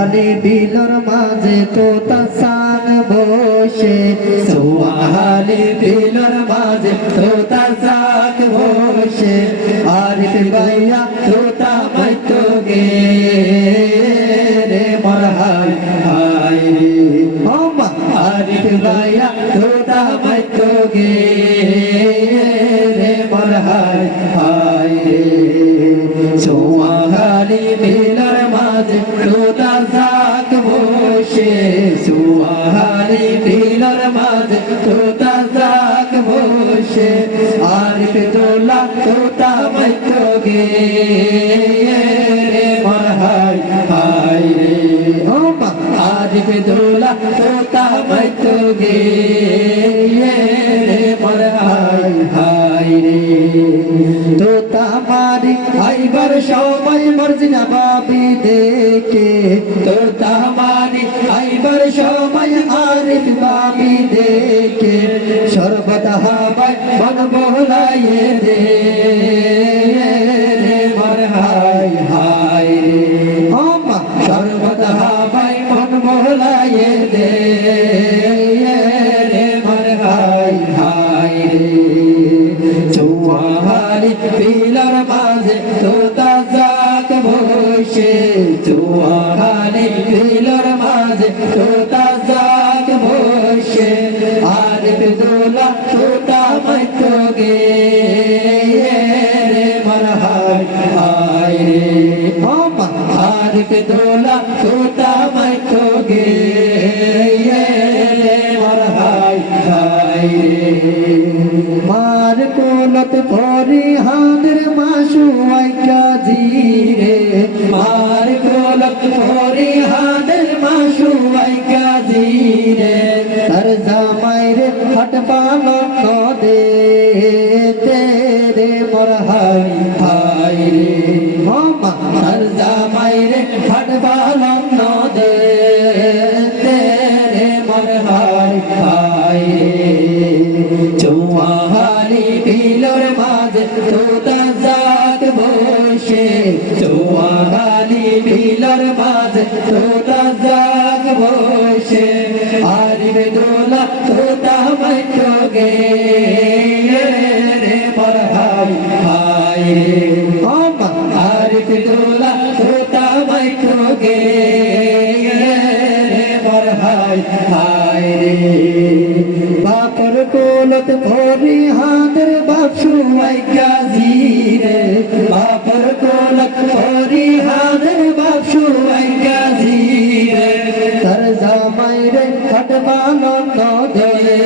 আলি বিলর মাঝে তোতা সান বসে। সোহালি বিলর মাঝে তোতা সান বসে। আরিফ ভাইয়া, তোতা মাইতো গে সোহালি বিলর মাঝে তোতা সাক বসে। আরিফ তোলা তোতা গে রে মরহাই হাই রে। আরিফ তোলা তোতা মাইতো রে মরহাই হাই রে। তোতা মারি, আইবার সময় মর্জিনা বাবি দেখে। তোতা বাবি দেখে সর্বদা হাবাই মন বহলাইয়ে দে রে মর হাই হাই রে। ও মা, সর্বদা হাবাই মন বহলাইয়ে দে রে মর হাই হাই রে। চৌহারি পিলার মাঝে তোতা জাত বসে চৌহারি পিলার মাঝে তোতা মরহাই মার কোলত পরি হাদের মাসু আইকা জিরে। মার কোলত পরি হাদের মাসু আইকা জিরে। তার জামাই রে হট পালন দে তেরে মোর হাই হাই রে। মামা তার জামাই রে হট জাত বসে চৌহালি বিলর মাঝে তোতা জাত বসে। আরিবে দোলা তোতা মাইতো গে রে মর হাই বাপর কোলত ভরি হাতের বাপসু মাইকা জিরে বাপর কোলত ভরি হাতের বাপসু মাইকা জিরে তার জামাই রে খটবালন দে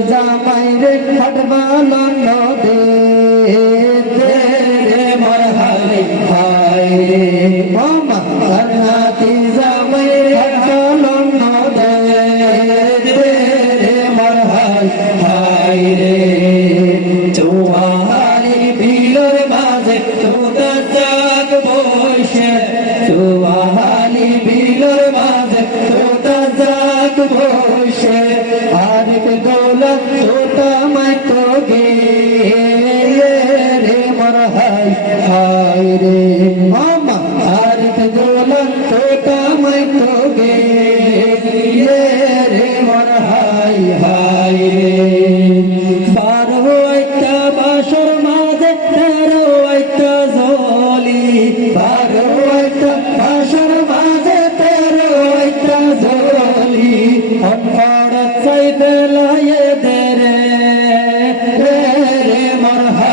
হাই রে সুয়েকা নাতি তার নাতি জামাই রে মামা তার জামাই রে ফটবালন দে দে রে মর হাই হাই রে চৌহারি বিলর মাঝে হাই রে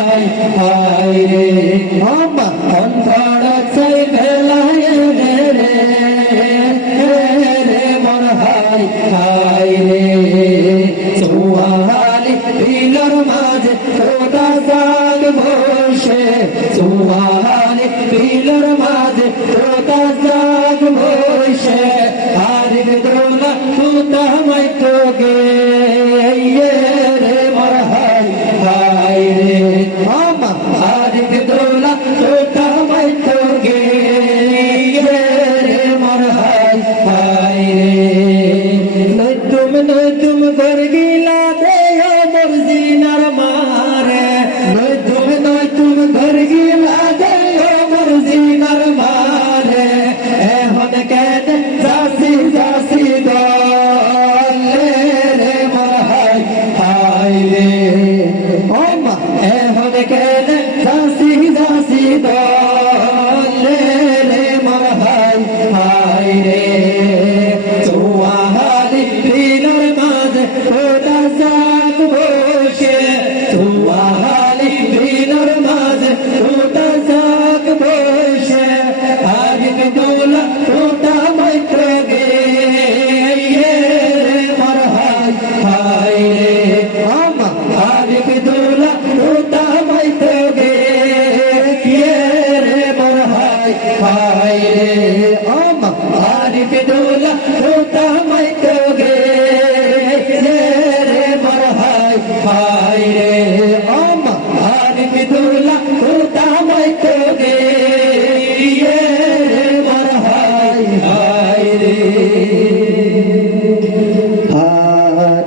রে অন্ধরা চাই ভেলাই রে রে রে মন হাই হাই রে চৌহালি পিলর মাঝে তোটা জাগ বসে চৌহালি পিলর মাঝে তোটা জাগ বসে হারির দোলা তুতা মাই তোগে तुम घर गेला